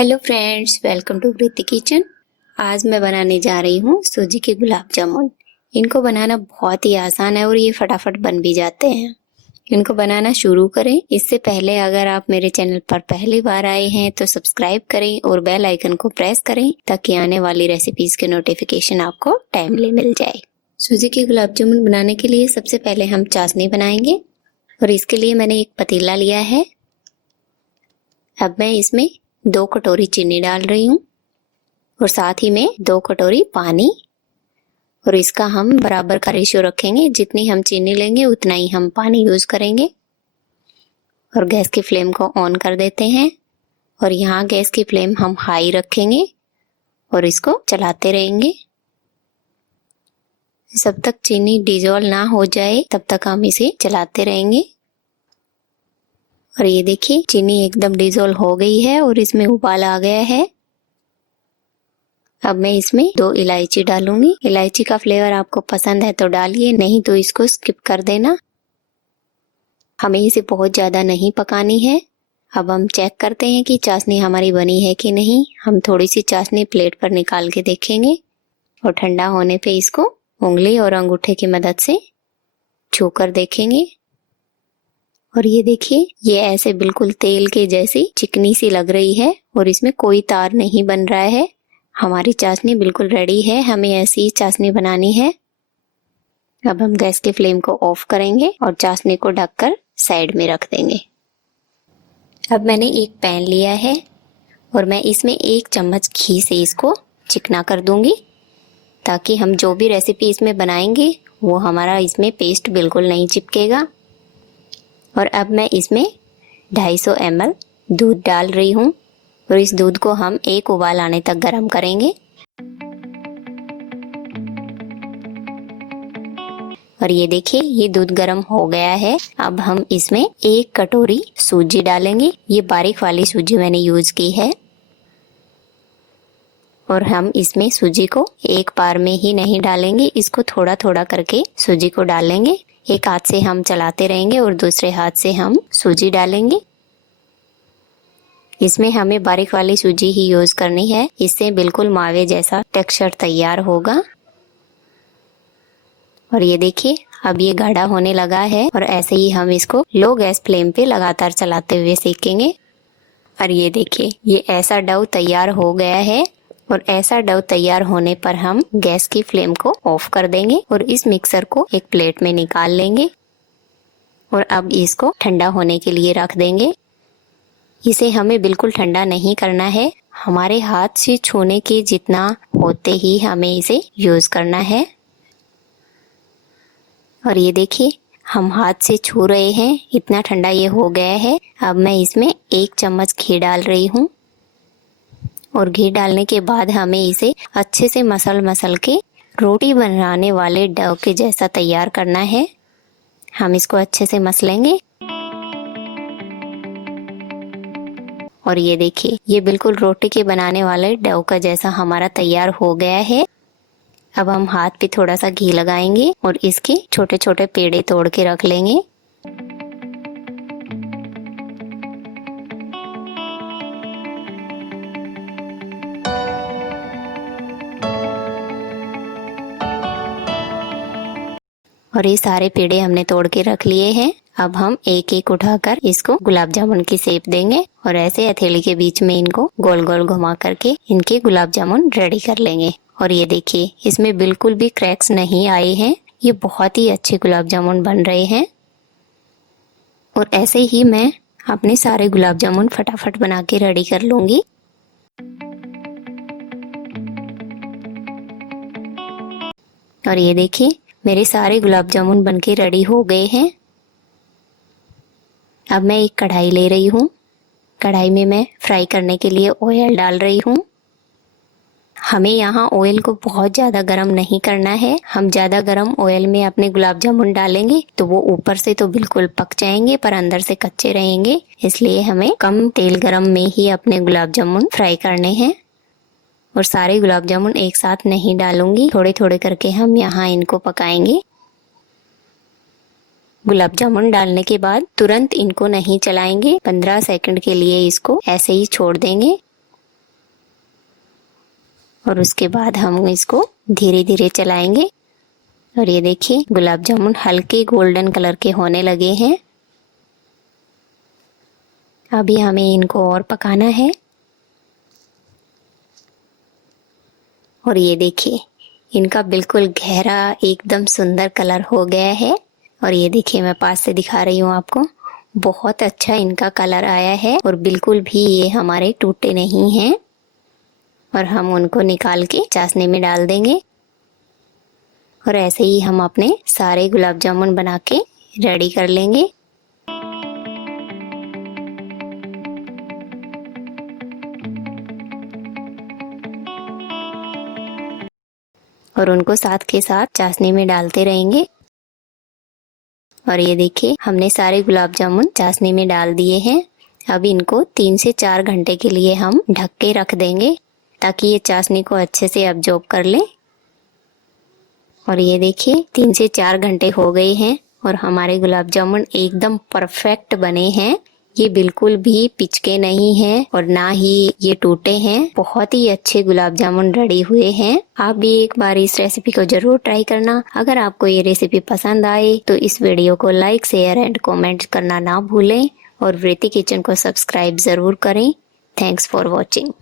Hello friends, welcome to Preeti kitchen. आज मैं बनाने जा रही हूँ सूजी के गुलाब जामुन। इनको बनाना बहुत ही आसान है और ये फटाफट बन भी जाते हैं। इनको बनाना शुरू करें। इससे पहले अगर आप मेरे चैनल पर पहली बार आए हैं तो सब्सक्राइब करें और बेल आइकन को प्रेस करें ताकि आने वाली रेसिपीज के नोटिफिकेशन आपको टाइमली मिल जाए। सूजी के गुलाब जामुन बनाने के लिए सबसे पहले हम चाशनी बनाएंगे और इसके लिए मैंने एक पतीला लिया है। अब मैं इसमें 2 कटोरी चीनी डाल रही हूँ और साथ ही में 2 कटोरी पानी, और इसका हम बराबर का रेशियो रखेंगे। जितनी हम चीनी लेंगे उतना ही हम पानी यूज करेंगे। और गैस की फ्लेम को ऑन कर देते हैं और यहाँ गैस की फ्लेम हम हाई रखेंगे और इसको चलाते रहेंगे जब तक चीनी डिजोल्व ना हो जाए, तब तक हम इसे चलाते रहेंगे। और ये देखिए चीनी एकदम डिजोल्व हो गई है और इसमें उबाल आ गया है। अब मैं इसमें 2 इलायची डालूंगी। इलायची का फ्लेवर आपको पसंद है तो डालिए, नहीं तो इसको स्किप कर देना। हमें इसे बहुत ज्यादा नहीं पकानी है। अब हम चेक करते हैं कि चाशनी हमारी बनी है कि नहीं। हम थोड़ी सी चाशनी प्लेट पर निकाल के देखेंगे और ठंडा होने पे इसको उंगली और अंगूठे की मदद से छू कर देखेंगे। और ये देखिए ये ऐसे बिल्कुल तेल के जैसी चिकनी सी लग रही है और इसमें कोई तार नहीं बन रहा है। हमारी चाशनी बिल्कुल रेडी है। हमें ऐसी ही चाशनी बनानी है। अब हम गैस की फ्लेम को ऑफ करेंगे और चाशनी को ढककर साइड में रख देंगे। अब मैंने एक पैन लिया है और मैं इसमें 1 चम्मच घी से इसको चिकना कर दूंगी ताकि हम जो भी रेसिपी इसमें बनाएंगे वो हमारा इसमें पेस्ट बिल्कुल नहीं चिपकेगा। और अब मैं इसमें 250 ml दूध डाल रही हूँ और इस दूध को हम 1 उबाल आने तक गर्म करेंगे। और ये देखिए ये दूध गर्म हो गया है। अब हम इसमें 1 कटोरी सूजी डालेंगे। ये बारीक वाली सूजी मैंने यूज की है। और हम इसमें सूजी को एक बार में ही नहीं डालेंगे, इसको थोड़ा थोड़ा करके सूजी को डालेंगे। एक हाथ से हम चलाते रहेंगे और दूसरे हाथ से हम सूजी डालेंगे। इसमें हमें बारीक वाली सूजी ही यूज करनी है, इससे बिल्कुल मावे जैसा टेक्सचर तैयार होगा। और ये देखिए अब ये गाढ़ा होने लगा है और ऐसे ही हम इसको लो गैस फ्लेम पे लगातार चलाते हुए सेकेंगे। और ये देखिए ये ऐसा डो तैयार हो गया है। और ऐसा डो तैयार होने पर हम गैस की फ्लेम को ऑफ कर देंगे और इस मिक्सर को एक प्लेट में निकाल लेंगे। और अब इसको ठंडा होने के लिए रख देंगे। इसे हमें बिल्कुल ठंडा नहीं करना है, हमारे हाथ से छूने के जितना होते ही हमें इसे यूज करना है। और ये देखिए हम हाथ से छू रहे हैं, इतना ठंडा ये हो गया है। अब मैं इसमें 1 चम्मच घी डाल रही हूँ और घी डालने के बाद हमें इसे अच्छे से मसल के रोटी बनाने वाले डो के जैसा तैयार करना है। हम इसको अच्छे से मसलेंगे। और ये देखिए ये बिल्कुल रोटी के बनाने वाले डो का जैसा हमारा तैयार हो गया है। अब हम हाथ पे थोड़ा सा घी लगाएंगे और इसके छोटे छोटे पेड़े तोड़ के रख लेंगे। और ये सारे पेड़े हमने तोड़ के रख लिए हैं। अब हम एक एक उठाकर इसको गुलाब जामुन की शेप देंगे और ऐसे हथेली के बीच में इनको गोल गोल घुमा करके इनके गुलाब जामुन रेडी कर लेंगे। और ये देखिए इसमें बिल्कुल भी क्रैक्स नहीं आए हैं। ये बहुत ही अच्छे गुलाब जामुन बन रहे हैं। और ऐसे ही मैं अपने सारे गुलाब जामुन फटाफट बना के रेडी कर लूंगी। और ये देखिए मेरे सारे गुलाब जामुन बनके रेडी हो गए हैं। अब मैं एक कढ़ाई ले रही हूँ। कढ़ाई में मैं फ्राई करने के लिए ऑयल डाल रही हूँ। हमें यहाँ ऑयल को बहुत ज़्यादा गर्म नहीं करना है। हम ज़्यादा गर्म ऑयल में अपने गुलाब जामुन डालेंगे तो वो ऊपर से तो बिल्कुल पक जाएंगे पर अंदर से कच्चे रहेंगे। इसलिए हमें कम तेल गरम में ही अपने गुलाब जामुन फ्राई करने हैं। और सारे गुलाब जामुन एक साथ नहीं डालूंगी, थोड़े थोड़े करके हम यहाँ इनको पकाएंगे। गुलाब जामुन डालने के बाद तुरंत इनको नहीं चलाएंगे, 15 सेकंड के लिए इसको ऐसे ही छोड़ देंगे। और उसके बाद हम इसको धीरे धीरे चलाएंगे। और ये देखिए गुलाब जामुन हल्के गोल्डन कलर के होने लगे हैं। अभी हमें इनको और पकाना है। और ये देखिए इनका बिल्कुल गहरा एकदम सुंदर कलर हो गया है। और ये देखिए मैं पास से दिखा रही हूँ आपको, बहुत अच्छा इनका कलर आया है और बिल्कुल भी ये हमारे टूटे नहीं हैं। और हम उनको निकाल के चाशनी में डाल देंगे। और ऐसे ही हम अपने सारे गुलाब जामुन बना के रेडी कर लेंगे। और उनको साथ के साथ चाशनी में डालते रहेंगे। और ये देखिए हमने सारे गुलाब जामुन चाशनी में डाल दिए हैं। अब इनको 3 से 4 घंटे के लिए हम ढक के रख देंगे ताकि ये चाशनी को अच्छे से अब्जॉर्ब कर ले। और ये देखिए 3 से 4 घंटे हो गए हैं और हमारे गुलाब जामुन एकदम परफेक्ट बने हैं। ये बिल्कुल भी पिचके नहीं हैं और ना ही ये टूटे हैं। बहुत ही अच्छे गुलाब जामुन रेडी हुए हैं। आप भी एक बार इस रेसिपी को जरूर ट्राई करना। अगर आपको ये रेसिपी पसंद आए तो इस वीडियो को लाइक, शेयर एंड कमेंट करना ना भूलें और वृत्ति किचन को सब्सक्राइब जरूर करें। Thanks for watching.